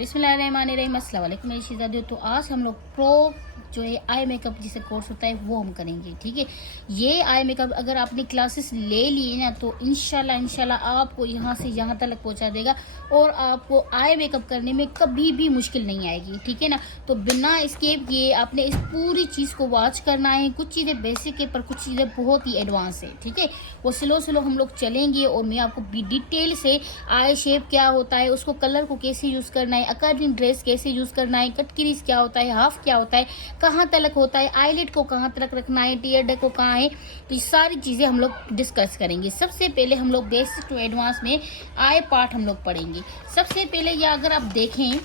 बिस्मिल्लाहिर्रहमानिर्रहीम, अस्सलाम वालेकुम मेरी शहजादियों। तो आज हम लोग प्रो जो है आई मेकअप जिसे कोर्स होता है वो हम करेंगे। ठीक है, ये आई मेकअप अगर आपने क्लासेस ले लिए ना तो इंशाल्लाह आपको यहाँ से यहाँ तक पहुँचा देगा और आपको आई मेकअप करने में कभी भी मुश्किल नहीं आएगी। ठीक है ना, तो बिना स्किप किए आपने इस पूरी चीज़ को वॉच करना है। कुछ चीज़ें बेसिक है पर कुछ चीज़ें बहुत ही एडवांस है। ठीक है, वो स्लो हम लोग चलेंगे और मैं आपको डिटेल से आई शेप क्या होता है, उसको कलर को कैसे यूज़ करना है, अकॉर्डिंग ड्रेस कैसे यूज़ करना है, कट क्रीज क्या होता है, हाफ क्या होता है, कहाँ तलक होता है, आईलिड को कहाँ तलक रखना है, टीयर डे को कहाँ है, तो ये सारी चीज़ें हम लोग डिस्कस करेंगे। सबसे पहले हम लोग बेसिक टू एडवांस में आई पार्ट हम लोग पढ़ेंगे। सबसे पहले ये अगर आप देखें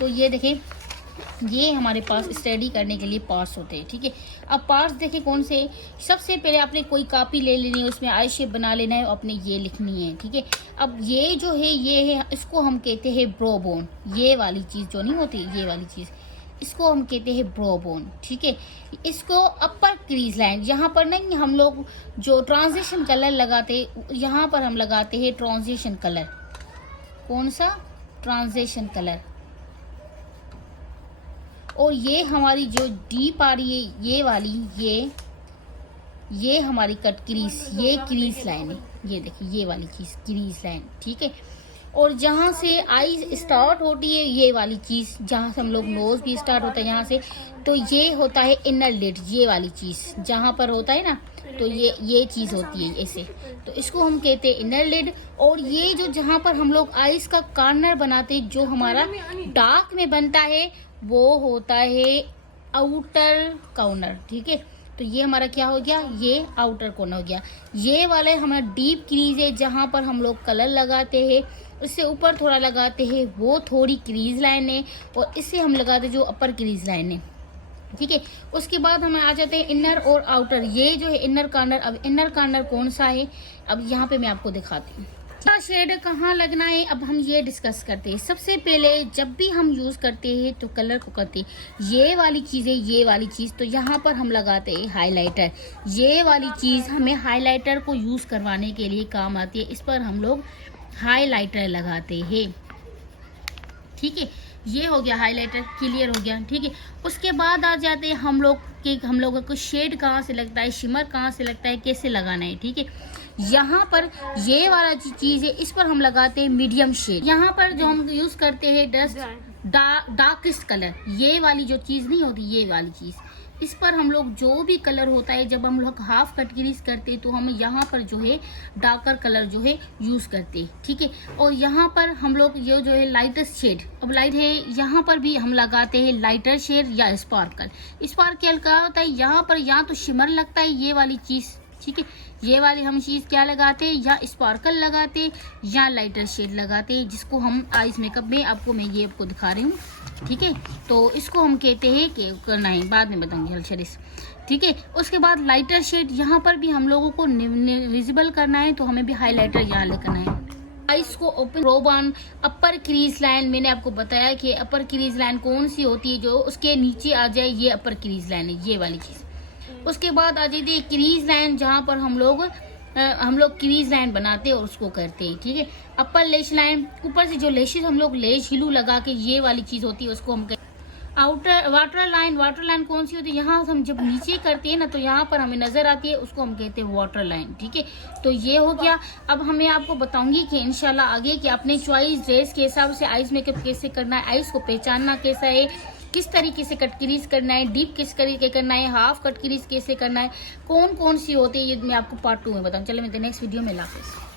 तो ये देखें, ये हमारे पास स्टडी करने के लिए पार्ट्स होते हैं। ठीक है, अब पार्ट्स देखें कौन से। सबसे पहले आपने कोई कॉपी ले लेनी है, उसमें आई शेप बना लेना है और अपने ये लिखनी है। ठीक है, अब ये जो है ये है, इसको हम कहते हैं ब्रो बोन। ये वाली चीज़ जो नहीं होती, ये वाली चीज़ इसको हम कहते हैं ब्रो बोन। ठीक है, इसको अपर क्रीज लाइन, यहाँ पर नहीं हम लोग जो ट्रांजिशन कलर लगाते, यहाँ पर हम लगाते हैं ट्रांजिशन कलर। कौन सा? Transition colour. और ये हमारी जो डीप आ रही है ये वाली, ये हमारी कट क्रीज, ये क्रीज लाइन है। ये देखिए ये वाली चीज़ क्रीज लाइन। ठीक है, और जहाँ से आई स्टार्ट होती है ये वाली चीज़, जहाँ से हम लोग नोज भी स्टार्ट होता है यहाँ से, तो ये होता है इनर लिड। ये वाली चीज़ जहाँ पर होता है ना, तो ये चीज़ होती है ऐसे, तो इसको हम कहते हैं इनर लिड। और ये जो जहाँ पर हम लोग आईज का कॉर्नर बनाते हैं, जो हमारा डार्क में बनता है, वो होता है आउटर कॉर्नर। ठीक है, तो ये हमारा क्या हो गया, ये आउटर कॉर्नर हो गया। ये वाला हमारा डीप क्रीज है, जहाँ पर हम लोग कलर लगाते हैं, इससे ऊपर थोड़ा लगाते हैं, वो थोड़ी क्रीज लाइन है, और इससे हम लगाते हैं जो अपर क्रीज लाइन है। ठीक है, उसके बाद हमें आ जाते हैं इनर और आउटर। ये जो है इनर कॉर्नर। अब इनर कॉर्नर कौन सा है, अब यहाँ पे मैं आपको दिखाती हूँ। शेड कहाँ लगना है, अब हम ये डिस्कस करते हैं। सबसे पहले जब भी हम यूज करते हैं तो कलर को करते हैं, ये वाली चीज़ है, ये वाली चीज़, तो यहाँ पर हम लगाते हैं हाइलाइटर। ये वाली चीज़ हमें हाइलाइटर को यूज करवाने के लिए काम आती है, इस पर हम लोग हाइलाइटर लगाते हैं। ठीक है, ये हो गया हाइलाइटर, क्लियर हो गया। ठीक है, उसके बाद आ जाते हैं हम लोग कि हम लोगों को शेड कहाँ से लगता है, शिमर कहाँ से लगता है, कैसे लगाना है। ठीक है, यहाँ पर ये वाला चीज़ है, इस पर हम लगाते हैं मीडियम शेड। यहाँ पर जो हम यूज करते हैं डार्केस्ट कलर, ये वाली जो चीज़ नहीं होती, ये वाली चीज़, इस पर हम लोग जो भी कलर होता है, जब हम लोग हाफ कट क्रीज करते हैं तो हम यहाँ पर जो है डार्कर कलर जो है यूज करते हैं। ठीक है, और यहाँ पर हम लोग ये जो है लाइटेस्ट शेड, अब लाइट है, यहाँ पर भी हम लगाते हैं लाइटर शेड या स्पार्कल। स्पार्कल क्या होता है, यहाँ पर या तो शिमर लगता है ये वाली चीज़। ठीक है, ये वाली हम चीज़ क्या लगाते हैं, या स्पार्कल लगाते हैं या लाइटर शेड लगाते हैं, जिसको हम आइज मेकअप में आपको मैं ये आपको दिखा रही हूँ। ठीक है, तो इसको हम कहते हैं कि करना है, बाद में बताऊंगी हलशरिस। ठीक है, उसके बाद लाइटर शेड, यहाँ पर भी हम लोगों को विजिबल करना है, तो हमें भी हाईलाइटर यहाँ लेकर है। आइज को ओपन रोबान अपर क्रीज लाइन, मैंने आपको बताया कि अपर क्रीज लाइन कौन सी होती है, जो उसके नीचे आ जाए, ये अपर क्रीज लाइन है, ये वाली चीज़। उसके बाद आ जाती है क्रीज लाइन, जहाँ पर हम लोग क्रीज लाइन बनाते हैं और उसको करते हैं। ठीक है, अपर लेश लाइन, ऊपर से जो लेशेस हम लोग लेश हिलू लगा के, ये वाली चीज होती है, उसको हम outer water line. Water line कौन सी होती है, यहाँ हम जब नीचे करते हैं ना, तो यहाँ पर हमें नजर आती है, उसको हम कहते हैं वाटर लाइन। ठीक है, तो ये हो गया। अब हमें आपको बताऊंगी कि इंशाल्लाह आगे कि अपने चॉइस ड्रेस के हिसाब से आइज मेकअप कैसे करना है, आइज को पहचानना कैसा है, किस तरीके से कट क्रीज करना है, डीप किस तरीके करना है, हाफ कट क्रीज कैसे करना है, कौन कौन सी होती है, ये मैं आपको पार्ट 2 में बताऊँ। चलो मिलते हैं नेक्स्ट वीडियो में। अल्लाह हाफिज़।